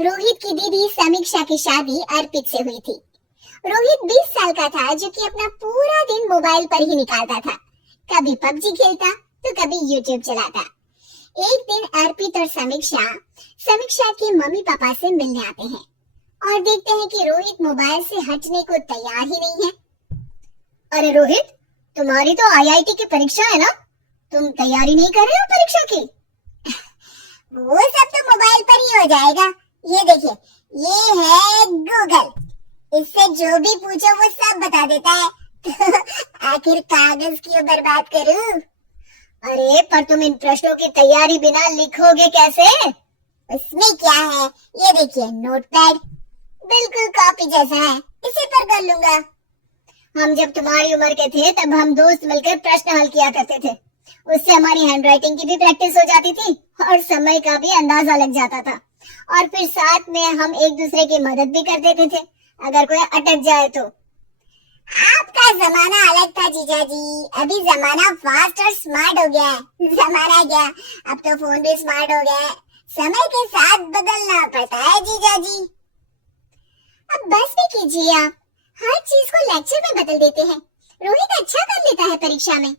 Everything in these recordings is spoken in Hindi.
रोहित की दीदी समीक्षा की शादी अर्पित से हुई थी। रोहित 20 साल का था, जो कि अपना पूरा दिन मोबाइल पर ही निकालता था। कभी पबजी खेलता तो कभी यूट्यूब चलाता। एक दिन अर्पित और समीक्षा समीक्षा के मम्मी पापा से मिलने आते हैं और देखते हैं कि रोहित मोबाइल से हटने को तैयार ही नहीं है। अरे रोहित, तुम्हारी तो आईआईटी की परीक्षा है ना? तुम तैयारी नहीं कर रहे हो परीक्षा की? वो सब तो मोबाइल पर ही हो जाएगा। ये देखिए, ये है गूगल। इससे जो भी पूछो वो सब बता देता है। तो आखिर कागज क्यों बर्बाद करूं? अरे पर तुम इन प्रश्नों की तैयारी बिना लिखोगे कैसे? उसमें क्या है, ये देखिए नोटपैड, बिल्कुल कॉपी जैसा है, इसी पर कर लूंगा। हम जब तुम्हारी उम्र के थे तब हम दोस्त मिलकर प्रश्न हल किया करते थे। उससे हमारी हैंडराइटिंग की भी प्रैक्टिस हो जाती थी और समय का भी अंदाजा लग जाता था। और फिर साथ में हम एक दूसरे की मदद भी कर देते थे अगर कोई अटक जाए तो। आपका जमाना अलग था जीजा जी, अभी जमाना फास्ट और स्मार्ट हो गया है। जमाना क्या, अब तो फोन भी स्मार्ट हो गया है। समय के साथ बदलना पड़ता है जीजा जी। अब बस भी कीजिए, आप हर चीज को लेक्चर में बदल देते हैं। रोहित अच्छा कर लेता है परीक्षा में।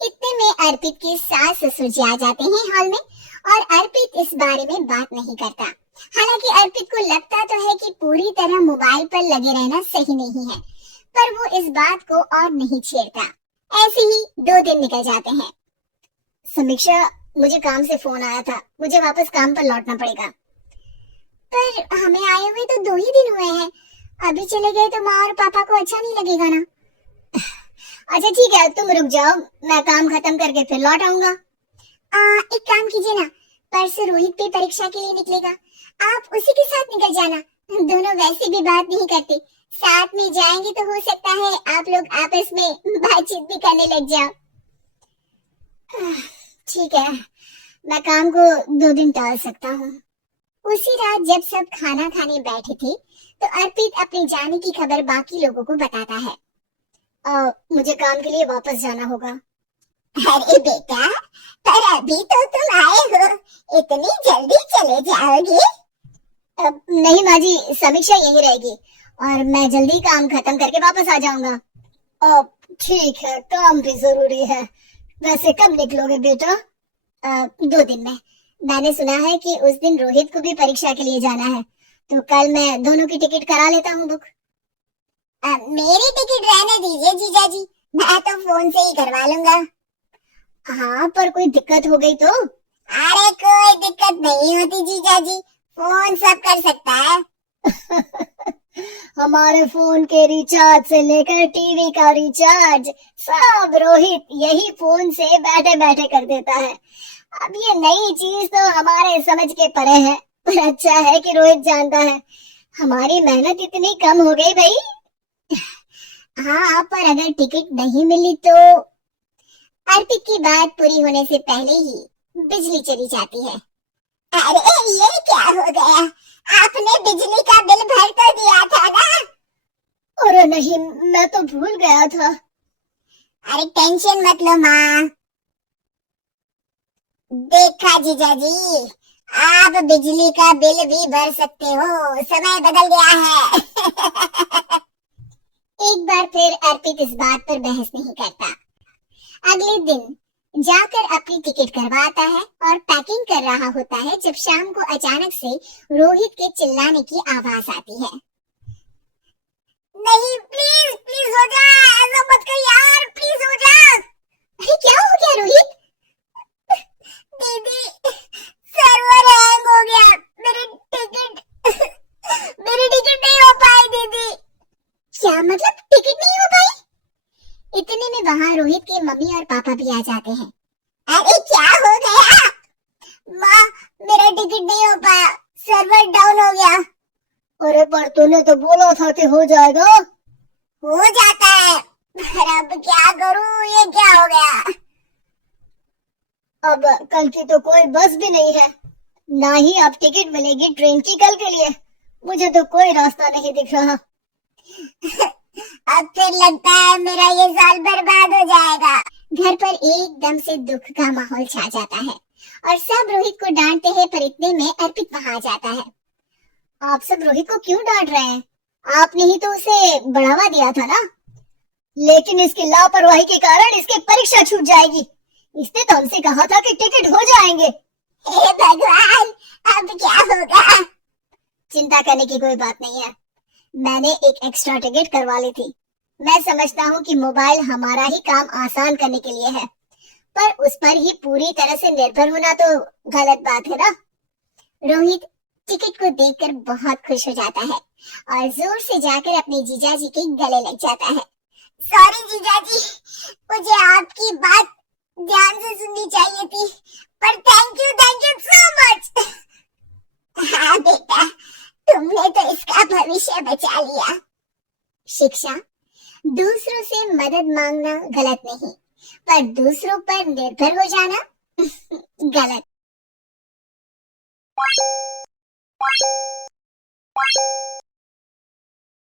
इतने में अर्पित के सास ससुर जी आ जाते हैं हॉल में और अर्पित इस बारे में बात नहीं करता। हालांकि अर्पित को लगता तो है कि पूरी तरह मोबाइल पर लगे रहना सही नहीं है, पर वो इस बात को और नहीं छेड़ता। ऐसे ही 2 दिन निकल जाते हैं। समीक्षा, मुझे काम से फोन आया था, मुझे वापस काम पर लौटना पड़ेगा। पर हमें आए हुए तो 2 ही दिन हुए हैं, अभी चले गए तो माँ और पापा को अच्छा नहीं लगेगा ना। अच्छा ठीक है, तुम रुक जाओ, मैं काम खत्म करके फिर लौट आऊंगा। एक काम कीजिए ना, परसों रोहित भी परीक्षा के लिए निकलेगा, आप उसी के साथ निकल जाना। दोनों वैसे भी बात नहीं करते, साथ में जाएंगे तो हो सकता है आप लोग आपस में बातचीत भी करने लग जाओ। ठीक है, मैं काम को 2 दिन टाल सकता हूँ। उसी रात जब सब खाना खाने बैठे थे तो अर्पित अपने जाने की खबर बाकी लोगों को बताता है। मुझे काम के लिए वापस जाना होगा। अरे बेटा, पर अभी तो तुम आए हो, इतनी जल्दी चले जाओगे? नहीं माँ जी, समीक्षा यही रहेगी और मैं जल्दी काम खत्म करके वापस आ जाऊंगा। ठीक है, काम भी जरूरी है। वैसे कब निकलोगे बेटा? 2 दिन में। मैंने सुना है कि उस दिन रोहित को भी परीक्षा के लिए जाना है, तो कल मैं दोनों की टिकट करा लेता हूँ बुक। मेरी टिकट रहने दीजिए जीजा जी, मैं तो फोन से ही करवा लूंगा। हाँ, पर कोई दिक्कत हो गई तो? अरे कोई दिक्कत नहीं होती जीजा जी, फोन सब कर सकता है। हमारे फोन के रिचार्ज से लेकर टीवी का रिचार्ज सब रोहित यही फोन से बैठे बैठे कर देता है। अब ये नई चीज तो हमारे समझ के परे है, पर अच्छा है कि रोहित जानता है। हमारी मेहनत इतनी कम हो गई भाई। हाँ, पर अगर टिकट नहीं मिली तो? अर्पित की बात पूरी होने से पहले ही बिजली चली जाती है। अरे ये क्या हो गया, आपने बिजली का बिल भर तो दिया था ना? अरे नहीं, मैं तो भूल गया था। अरे टेंशन मत लो माँ। देखा जीजा जी, आप बिजली का बिल भी भर सकते हो, समय बदल गया है। एक बार फिर अर्पित इस बात पर बहस नहीं करता। अगले दिन जाकर अपनी टिकट करवाता है और पैकिंग कर रहा होता है जब शाम को अचानक से रोहित के चिल्लाने की आवाज आती है। नहीं, प्लीज प्लीज हो जा, ऐसा मत कर यार, प्लीज हो जा। अरे क्या हो गया रोहित? दीदी, सर्वर हैंग हो गया, मेरी टिकट नहीं हो पाई दीदी। क्या मतलब टिकट नहीं हो पाई? इतने में वहाँ रोहित के मम्मी और पापा भी आ जाते हैं। अरे क्या हो गया? माँ, मेरा टिकट नहीं हो पाया, सर्वर डाउन हो गया। अरे पर तूने तो बोला था कि हो जाएगा। हो जाता है, पर अब क्या करूँ, ये क्या हो गया? अब कल की तो कोई बस भी नहीं है, ना ही अब टिकट मिलेगी ट्रेन की कल के लिए। मुझे तो कोई रास्ता नहीं दिख रहा। अब फिर लगता है मेरा ये साल बर्बाद हो जाएगा। घर पर एकदम से दुख का माहौल छा जाता है और सब रोहित को डांटते हैं, पर इतने में अर्पित वहां आ जाता है। आप सब रोहित को क्यों डांट रहे हैं? आपने ही तो उसे बढ़ावा दिया था ना। लेकिन इसकी लापरवाही के कारण इसकी परीक्षा छूट जाएगी। इसने तो हमसे कहा था कि टिकट हो जाएंगे। हे भगवान, अब क्या होगा? चिंता करने की कोई बात नहीं है। मैंने एक एक्स्ट्रा टिकट करवा ली थी। मैं समझता हूँ कि मोबाइल हमारा ही काम आसान करने के लिए है, पर उस पर ही पूरी तरह से निर्भर होना तो गलत बात है ना। रोहित टिकट को देखकर बहुत खुश हो जाता है और जोर से जाकर अपने जीजाजी के गले लग जाता है। सॉरी जीजाजी, मुझे आपकी बात ध्यान से सुननी चाहिए थी, पर थैंक यू सो मच। हाँ बेटा, तुमने तो इसका भविष्य बचा लिया। शिक्षा, दूसरों से मदद मांगना गलत नहीं, पर दूसरों पर निर्भर हो जाना गलत।